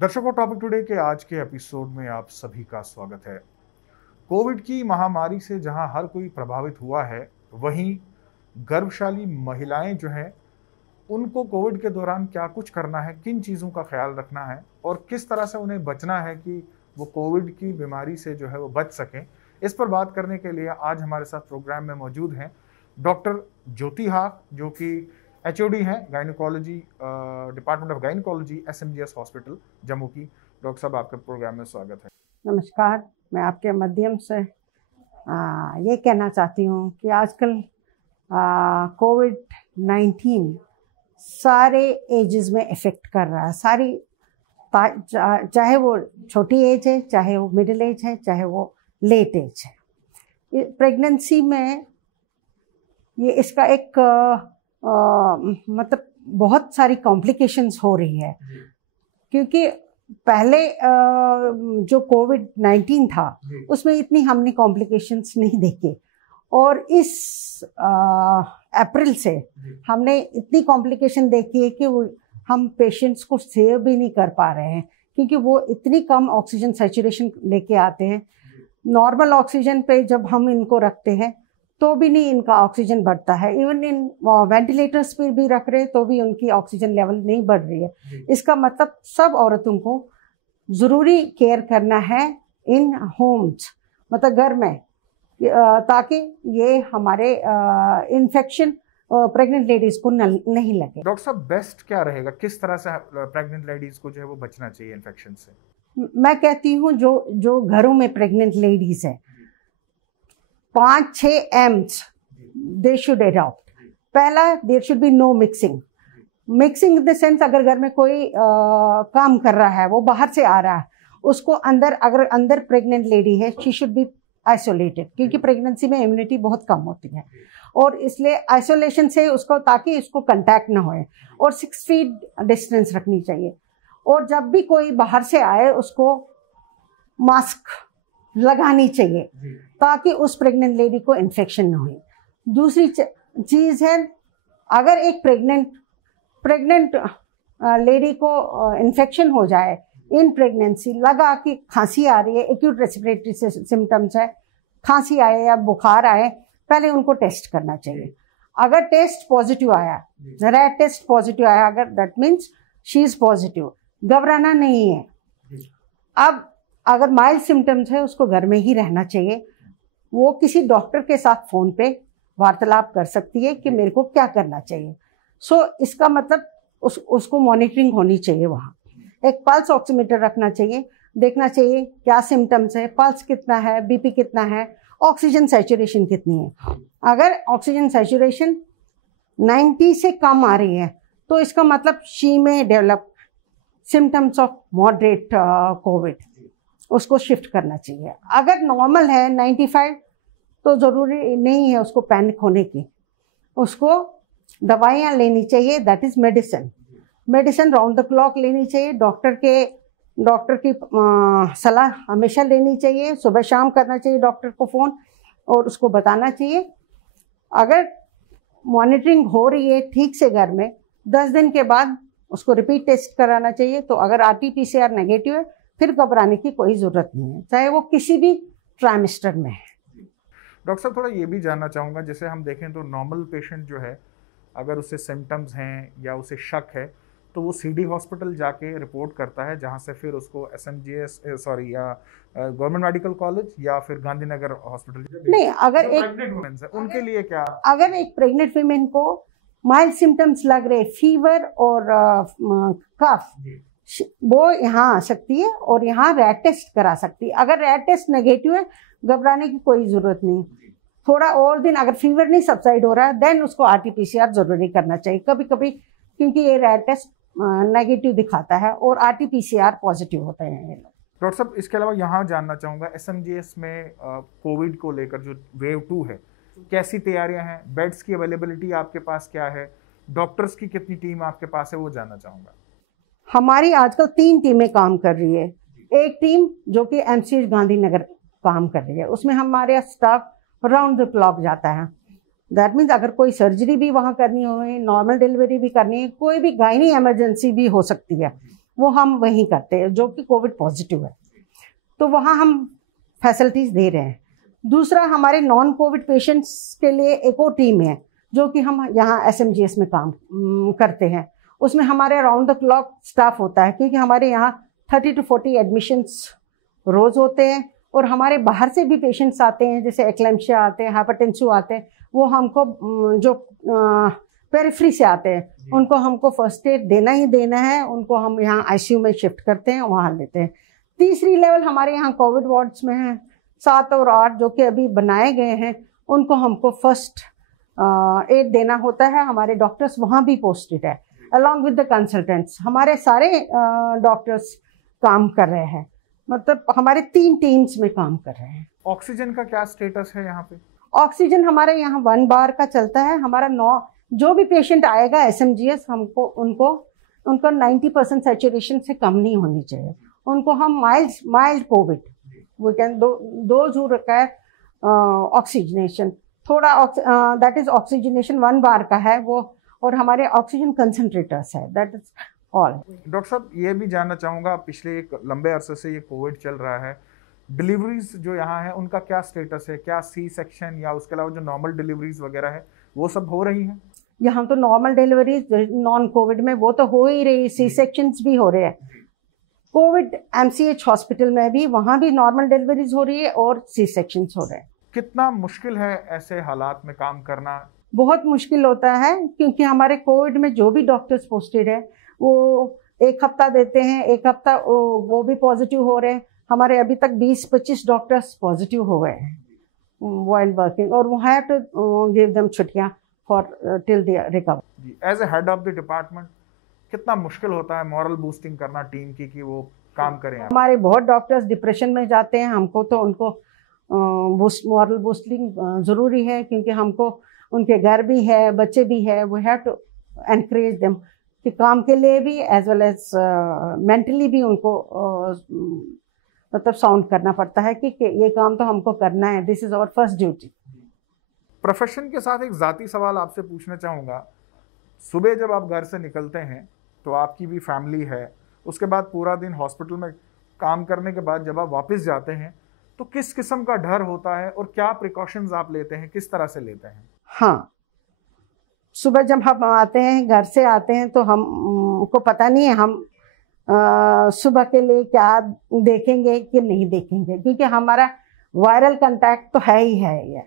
दर्शकों, topic today के आज के एपिसोड में आप सभी का स्वागत है। कोविड की महामारी से जहां हर कोई प्रभावित हुआ है, वहीं गर्भशाली महिलाएं जो हैं, उनको कोविड के दौरान क्या कुछ करना है, किन चीज़ों का ख्याल रखना है और किस तरह से उन्हें बचना है कि वो कोविड की बीमारी से जो है वो बच सकें। इस पर बात करने के लिए आज हमारे साथ प्रोग्राम में मौजूद हैं डॉक्टर ज्योति हाक, जो कि एचओडी हैं gynaecology department of gynaecology SMGS hospital Jammu की। डॉक्टर साहब, आपके प्रोग्राम में स्वागत है। नमस्कार। मैं आपके माध्यम से ये कहना चाहती हूँ कि आजकल कोविड-19 सारे एजेस में इफ़ेक्ट कर रहा है। चाहे वो छोटी एज है, चाहे वो मिडिल एज है, चाहे वो लेट एज है। प्रेगनेंसी में ये इसका एक मतलब बहुत सारी कॉम्प्लिकेशंस हो रही है, क्योंकि पहले जो कोविड-19 था उसमें इतनी हमने कॉम्प्लिकेशंस नहीं देखे, और इस अप्रैल से हमने इतनी कॉम्प्लिकेशन देखी है कि हम पेशेंट्स को सेव भी नहीं कर पा रहे हैं, क्योंकि वो इतनी कम ऑक्सीजन सैचुरेशन लेके आते हैं। नॉर्मल ऑक्सीजन पे जब हम इनको रखते हैं तो भी नहीं इनका ऑक्सीजन बढ़ता है। इवन इन वेंटिलेटर्स पे भी रख रहे तो भी उनकी ऑक्सीजन लेवल नहीं बढ़ रही है। इसका मतलब सब औरतों को ज़रूरी केयर करना है इन होम्स, मतलब घर में, ताकि ये हमारे इन्फेक्शन प्रेग्नेंट लेडीज़ को नहीं लगे। डॉक्टर साहब, बेस्ट क्या रहेगा, किस तरह से प्रेग्नेंट लेडीज़ को जो है वो बचना चाहिए इन्फेक्शन से? मैं कहती हूँ जो घरों में प्रेग्नेंट लेडीज़ हैं, 5-6 एम्स दे शुड अडॉप्ट। पहला, there should be no mixing in the sense, अगर घर में कोई काम कर रहा है, वो बाहर से आ रहा है, उसको अगर अंदर प्रेग्नेंट लेडी है, शी शुड बी आइसोलेटेड, क्योंकि प्रेगनेंसी में इम्यूनिटी बहुत कम होती है, और इसलिए आइसोलेशन से उसको, ताकि इसको कंटैक्ट ना होए, और 6 फीट डिस्टेंस रखनी चाहिए। और जब भी कोई बाहर से आए उसको मास्क लगानी चाहिए, ताकि उस प्रेग्नेंट लेडी को इन्फेक्शन ना हो। दूसरी चीज़ है, अगर एक प्रेग्नेंट लेडी को इन्फेक्शन हो जाए इन प्रेगनेंसी, लगा कि खांसी आ रही है, एक्यूट रेस्पिरेटरी सिम्टम्स है, खांसी आए या बुखार आए, पहले उनको टेस्ट करना चाहिए। अगर टेस्ट पॉजिटिव आया, रैट टेस्ट पॉजिटिव आया, अगर that means she is positive, घबराना नहीं है। अब अगर माइल्ड सिम्टम्स है, उसको घर में ही रहना चाहिए। वो किसी डॉक्टर के साथ फ़ोन पे वार्तालाप कर सकती है कि मेरे को क्या करना चाहिए। इसका मतलब उसको मॉनिटरिंग होनी चाहिए। वहाँ एक पल्स ऑक्सीमीटर रखना चाहिए, देखना चाहिए क्या सिम्टम्स है, पल्स कितना है, बीपी कितना है, ऑक्सीजन सैचुरेशन कितनी है। अगर ऑक्सीजन सैचुरेशन 90 से कम आ रही है, तो इसका मतलब शी में develop symptoms of moderate Covid, उसको शिफ्ट करना चाहिए। अगर नॉर्मल है 95, तो ज़रूरी नहीं है उसको पैनिक होने की, उसको दवाइयाँ लेनी चाहिए, that is medicine round the clock लेनी चाहिए। डॉक्टर की सलाह हमेशा लेनी चाहिए, सुबह शाम करना चाहिए डॉक्टर को फ़ोन, और उसको बताना चाहिए। अगर मॉनिटरिंग हो रही है ठीक से घर में, 10 दिन के बाद उसको रिपीट टेस्ट कराना चाहिए। तो अगर RT-PCR नेगेटिव है, फिर घबराने की कोई ज़रूरत नहीं है, चाहे वो किसी भी ट्राइमेस्टर में है। डॉक्टर साहब, थोड़ा ये भी जानना चाहूँगा, जैसे हम देखें तो नॉर्मल पेशेंट जो है, अगर उससे सिम्टम्स हैं या उसे शक है, तो वो CD हॉस्पिटल जाके रिपोर्ट करता है, जहाँ से फिर उसको SMGS या गवर्नमेंट मेडिकल कॉलेज या फिर गांधीनगर हॉस्पिटल। नहीं, अगर एक प्रेग्नेंट वुमेन है, उनके लिए क्या? अगर एक प्रेग्नेंट वुमेन को माइल्ड सिम्टम्स लग रहे, फीवर और कफ, वो यहाँ आ सकती है और यहाँ रैट टेस्ट करा सकती है। अगर रैट टेस्ट नेगेटिव है, घबराने की कोई ज़रूरत नहीं। थोड़ा और दिन अगर फीवर नहीं सबसाइड हो रहा है, देन उसको RT-PCR ज़रूरी करना चाहिए कभी कभी, क्योंकि ये रैट टेस्ट नेगेटिव दिखाता है और RT-PCR पॉजिटिव होते हैं ये लोग। डॉक्टर साहब, इसके अलावा यहाँ जानना चाहूँगा, SMGS में कोविड को लेकर जो वेव 2 है, कैसी तैयारियाँ हैं, बेड्स की अवेलेबिलिटी आपके पास क्या है, डॉक्टर्स की कितनी टीम आपके पास है, वो जानना चाहूँगा। हमारी आजकल 3 टीमें काम कर रही है। एक टीम जो कि MCH गांधीनगर काम कर रही है, उसमें हमारे स्टाफ राउंड द क्लॉक जाता है। दैट मीन्स अगर कोई सर्जरी भी वहाँ करनी हो, नॉर्मल डिलीवरी भी करनी है, कोई भी गायनी इमरजेंसी भी हो सकती है, वो हम वहीं करते हैं, जो कि कोविड पॉजिटिव है, तो वहाँ हम फैसिलिटीज़ दे रहे हैं। दूसरा, हमारे नॉन कोविड पेशेंट्स के लिए एक और टीम है जो कि हम यहाँ SMGS में काम करते हैं। उसमें हमारे राउंड द क्लॉक स्टाफ होता है, क्योंकि हमारे यहाँ 30 to 40 एडमिशन्स रोज़ होते हैं, और हमारे बाहर से भी पेशेंट्स आते हैं, जैसे एक्लेम्शिया आते हैं, हाइपरटेंसिव आते हैं, वो हमको जो पेरिफ्री से आते हैं, उनको हमको फर्स्ट एड देना ही देना है, उनको हम यहाँ ICU में शिफ्ट करते हैं, वहाँ लेते हैं। तीसरी लेवल हमारे यहाँ कोविड वार्ड्स में है 7 और 8 जो कि अभी बनाए गए हैं, उनको हमको फर्स्ट एड देना होता है। हमारे डॉक्टर्स वहाँ भी पोस्टेड है, अलॉन्ग विद द कंसल्टेंट्स। हमारे सारे डॉक्टर्स काम कर रहे हैं, मतलब हमारे 3 टीम्स में काम कर रहे हैं। ऑक्सीजन का क्या स्टेटस है यहाँ पे? ऑक्सीजन हमारे यहाँ 1 बार का चलता है। हमारा जो भी पेशेंट आएगा SMGS, हमको उनको 90% सैचुरेशन से कम नहीं होनी चाहिए। उनको हम mild COVID, we can those who require oxygenation, थोड़ा दैट इज ऑक्सीजनेशन 1 बार का है वो, और हमारे ऑक्सीजन कंसंट्रेटर्स है, दैट इज ऑल। डॉक्टर साहब, ये भी जानना चाहूँगा, पिछले एक लंबे अरसे से ये कोविड चल रहा है, डिलीवरीज जो यहाँ है उनका क्या स्टेटस है? क्या C-सेक्शन या उसके अलावा जो नॉर्मल डिलीवरीज वगैरह है वो सब हो रही हैं? यहाँ तो नॉर्मल डिलीवरीज नॉन कोविड में वो तो हो ही रही, C-सेक्शंस भी हो रहे हैं। कोविड MCH हॉस्पिटल में भी, वहाँ भी नॉर्मल डिलीवरीज हो रही है और C-सेक्शंस हो रहे हैं। कितना मुश्किल है ऐसे हालात में काम करना? बहुत मुश्किल होता है, क्योंकि हमारे कोविड में जो भी डॉक्टर्स पोस्टेड है वो 1 हफ्ता देते हैं, 1 हफ्ता वो भी पॉजिटिव हो रहे हैं। हमारे अभी तक 20-25 डॉक्टर्स पॉजिटिव हो गए हैं व्हाइल वर्किंग, और वो हैव टू गिव देम छुट्टियां फॉर टिल दे रिकवर। जी, as a head of the department कितना मुश्किल होता है मॉरल बूस्टिंग करना टीम की कि वो काम करें? हमारे बहुत डॉक्टर्स डिप्रेशन में जाते हैं, हमको तो उनको मॉरल बूस्टिंग ज़रूरी है, क्योंकि हमको उनके घर भी है, बच्चे भी है, we have to encourage them कि काम के लिए भी एज वेल एज मेंटली भी उनको मतलब साउंड करना पड़ता है कि ये काम तो हमको करना है, this is our first duty. Profession के साथ एक ज़ाती सवाल आपसे पूछना चाहूँगा। सुबह जब आप घर से निकलते हैं तो आपकी भी फैमिली है, उसके बाद पूरा दिन हॉस्पिटल में काम करने के बाद जब आप वापस जाते हैं तो किस किस्म का डर होता है और क्या प्रिकॉशंस आप लेते हैं, किस तरह से लेते हैं? हाँ, सुबह जब हम आते हैं, घर से आते हैं, तो हमको पता नहीं है हम सुबह के लिए क्या देखेंगे कि नहीं देखेंगे, क्योंकि हमारा वायरल कंटैक्ट तो है ही है ये,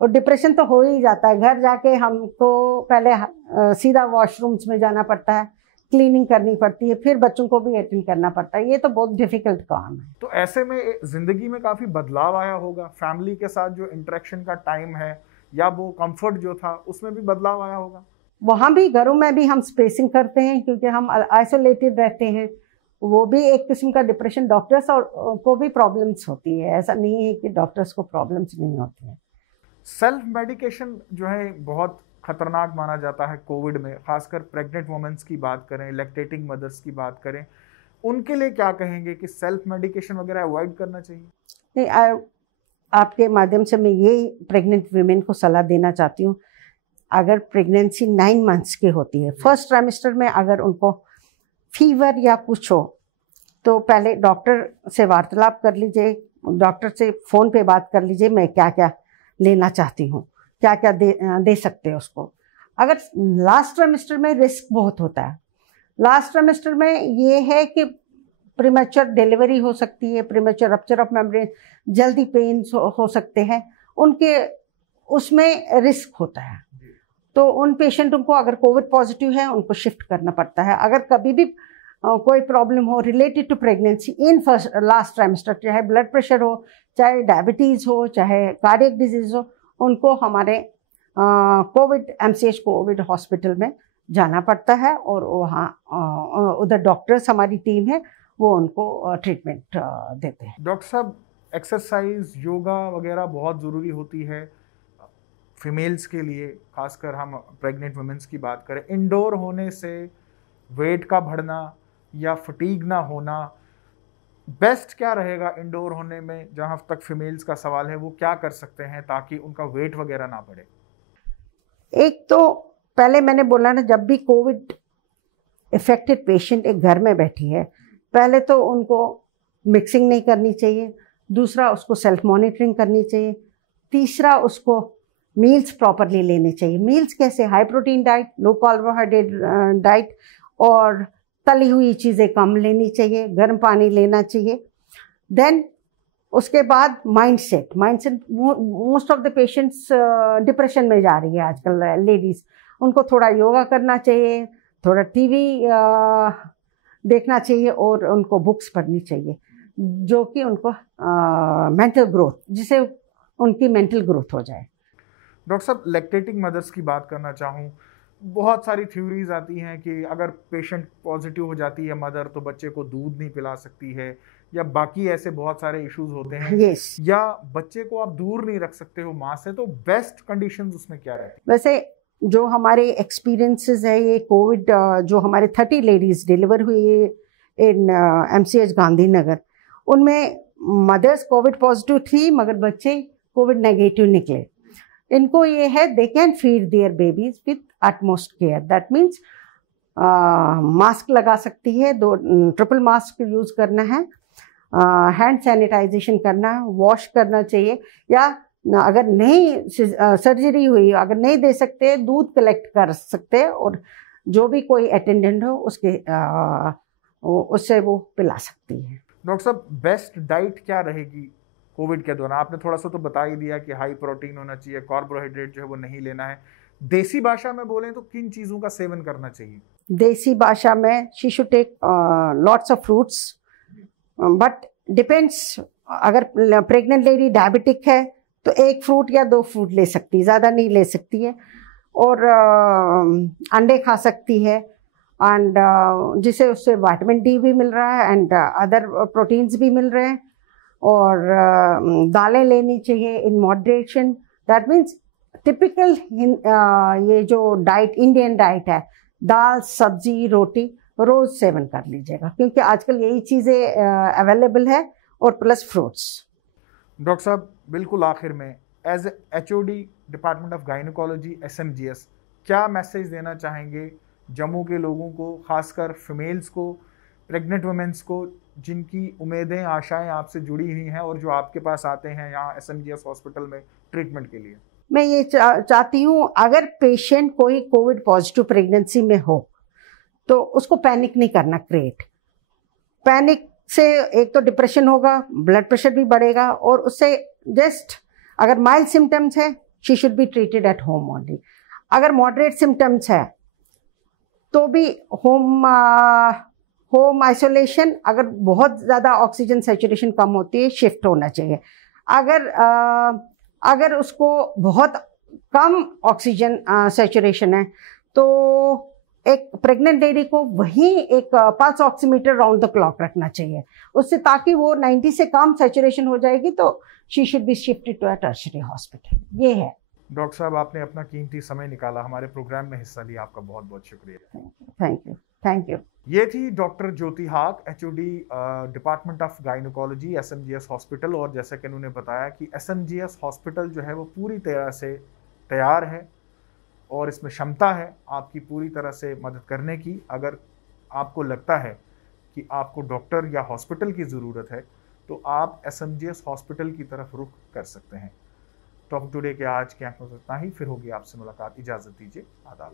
और डिप्रेशन तो हो ही जाता है। घर जाके हमको पहले सीधा वॉशरूम्स में जाना पड़ता है, क्लीनिंग करनी पड़ती है, फिर बच्चों को भी अटेंड करना पड़ता है। ये तो बहुत डिफिकल्ट काम है। तो ऐसे में जिंदगी में काफ़ी बदलाव आया होगा, फैमिली के साथ जो इंटरेक्शन का टाइम है या वो कंफर्ट जो था उसमें भी बदलाव आया होगा? वहाँ भी घरों में भी हम स्पेसिंग करते हैं, क्योंकि हम आइसोलेटेड रहते हैं। वो भी एक किस्म का डिप्रेशन, डॉक्टर्स को भी प्रॉब्लम्स होती है, ऐसा नहीं है कि डॉक्टर्स को प्रॉब्लम्स नहीं होती हैं। सेल्फ मेडिकेशन जो है बहुत खतरनाक माना जाता है कोविड में, खासकर प्रेग्नेंट वुमेन्स की बात करें, लैक्टेटिंग मदर्स की बात करें, उनके लिए क्या कहेंगे कि सेल्फ मेडिकेशन वगैरह अवॉइड करना चाहिए? नहीं, आपके माध्यम से मैं ये प्रेग्नेंट वीमेन को सलाह देना चाहती हूँ, अगर प्रेगनेंसी 9 मंथ्स की होती है, फर्स्ट ट्राइमेस्टर में अगर उनको फीवर या कुछ हो, तो पहले डॉक्टर से वार्तालाप कर लीजिए, डॉक्टर से फ़ोन पे बात कर लीजिए, मैं क्या क्या लेना चाहती हूँ, क्या क्या दे सकते हैं उसको। अगर लास्ट ट्राइमेस्टर में रिस्क बहुत होता है, लास्ट ट्राइमेस्टर में ये है कि प्रीमेच्योर डिलीवरी हो सकती है, प्रीमेच्योर रप्चर ऑफ मेम्ब्रेन, जल्दी पेन्स हो सकते हैं, उनके उसमें रिस्क होता है। तो उन पेशेंटों को अगर कोविड पॉजिटिव है उनको शिफ्ट करना पड़ता है। अगर कभी भी कोई प्रॉब्लम हो related to pregnancy in first last trimester, चाहे ब्लड प्रेशर हो, चाहे डायबिटीज़ हो, चाहे कार्डियक डिजीज़ हो, उनको हमारे कोविड MCH कोविड हॉस्पिटल में जाना पड़ता है, और वहाँ उधर डॉक्टर्स हमारी टीम है, वो उनको ट्रीटमेंट देते हैं। डॉक्टर साहब, एक्सरसाइज योगा वगैरह बहुत ज़रूरी होती है फीमेल्स के लिए, खासकर हम प्रेग्नेंट वुमेन्स की बात करें। इंडोर होने से वेट का बढ़ना या फटीग ना होना, बेस्ट क्या रहेगा इंडोर होने में? जहाँ तक फीमेल्स का सवाल है, वो क्या कर सकते हैं ताकि उनका वेट वगैरह ना बढ़े? एक तो पहले मैंने बोला ना, जब भी कोविड इफेक्टेड पेशेंट एक घर में बैठी है, पहले तो उनको मिक्सिंग नहीं करनी चाहिए, दूसरा उसको सेल्फ मॉनिटरिंग करनी चाहिए, तीसरा उसको मील्स प्रॉपरली लेने चाहिए। मील्स कैसे? हाई प्रोटीन डाइट, लो कार्बोहाइड्रेट डाइट, और तली हुई चीज़ें कम लेनी चाहिए, गर्म पानी लेना चाहिए। देन उसके बाद mindset most of the patients depression में जा रही है आजकल लेडीज़, उनको थोड़ा योगा करना चाहिए, थोड़ा टीवी देखना चाहिए और उनको बुक्स पढ़नी चाहिए जो कि उनको मेंटल ग्रोथ, जिससे उनकी मेंटल ग्रोथ हो जाए। डॉक्टर साहब, लैक्टेटिंग मदर्स की बात करना चाहूँ, बहुत सारी थ्योरीज आती हैं कि अगर पेशेंट पॉजिटिव हो जाती है मदर तो बच्चे को दूध नहीं पिला सकती है, या बाकी ऐसे बहुत सारे इश्यूज होते हैं। yes. या बच्चे को आप दूर नहीं रख सकते हो माँ से, तो बेस्ट कंडीशंस उसमें क्या रहती है? वैसे जो हमारे एक्सपीरियंसेस है, ये कोविड जो हमारे 30 लेडीज डिलीवर हुई इन MCH गांधीनगर, उनमें मदर्स कोविड पॉजिटिव थी मगर बच्चे कोविड नेगेटिव निकले। इनको ये है they can feed there babies with utmost care. That means mask लगा सकती है, 2 ट्रिपल मास्क यूज करना है, हैंड सैनिटाइजेशन करना, वॉश करना चाहिए, या अगर नहीं सर्जरी हुई, अगर नहीं दे सकते, दूध कलेक्ट कर सकते हैं और जो भी कोई अटेंडेंट हो उससे वो पिला सकती है। डॉक्टर साहब, बेस्ट डाइट क्या रहेगी कोविड के दौरान? आपने थोड़ा सा तो बता ही दिया कि हाई प्रोटीन होना चाहिए, कार्बोहाइड्रेट जो है वो नहीं लेना है। देसी भाषा में बोलें तो किन चीज़ों का सेवन करना चाहिए? देसी भाषा में she should take lots of fruits, but depends, अगर प्रेग्नेंट लेडी डायबिटिक है तो 1 फ्रूट या 2 फ्रूट ले सकती है, ज़्यादा नहीं ले सकती है, और अंडे खा सकती है, एंड जिससे उससे विटामिन डी भी मिल रहा है एंड अदर प्रोटीन्स भी मिल रहे हैं, और दालें लेनी चाहिए in moderation. That means typical ये जो डाइट इंडियन डाइट है, दाल सब्जी रोटी रोज सेवन कर लीजिएगा, क्योंकि आजकल यही चीज़ें अवेलेबल है, और प्लस फ्रूट्स। डॉक्टर साहब, बिल्कुल आखिर में, as HOD department of gynaecology SMGS, क्या मैसेज देना चाहेंगे जम्मू के लोगों को, खासकर फीमेल्स को, प्रेग्नेंट वुमेन्स को, जिनकी उम्मीदें आशाएं आपसे जुड़ी हुई हैं और जो आपके पास आते हैं यहाँ SMGS हॉस्पिटल में ट्रीटमेंट के लिए? मैं ये चाहती हूँ, अगर पेशेंट कोई कोविड पॉजिटिव प्रेगनेंसी में हो तो उसको पैनिक नहीं करना क्रिएट। पैनिक से एक तो डिप्रेशन होगा, ब्लड प्रेशर भी बढ़ेगा, और उससे जस्ट अगर माइल्ड सिम्टम्स है she should be treated at home only. अगर मॉडरेट सिम्टम्स है तो भी होम आइसोलेशन, अगर बहुत ज़्यादा ऑक्सीजन सैचुरेशन कम होती है शिफ्ट होना चाहिए। अगर उसको बहुत कम ऑक्सीजन सैचुरेशन है तो एक प्रेग्नेंट लेडी को वहीं एक pulse oximeter round the clock रखना चाहिए उससे, ताकि वो 90 से कम सैचुरेशन हो जाएगी तो she should be shifted to a tertiary hospital. ये है। डॉक्टर साहब, आपने अपना कीमती समय निकाला, हमारे प्रोग्राम में हिस्सा लिया, आपका बहुत बहुत शुक्रिया। Thank you. ये थी डॉक्टर ज्योति हाक, HOD department of gynaecology SMGS hospital. और जैसा कि उन्होंने बताया कि SMGS हॉस्पिटल जो है वो पूरी तरह से तैयार है और इसमें क्षमता है आपकी पूरी तरह से मदद करने की। अगर आपको लगता है कि आपको डॉक्टर या हॉस्पिटल की ज़रूरत है तो आप SMGS हॉस्पिटल की तरफ रुख कर सकते हैं। टॉक टुडे के आज के अंक में इतना ही, फिर होगी आपसे मुलाकात। इजाज़त दीजिए, आदाब।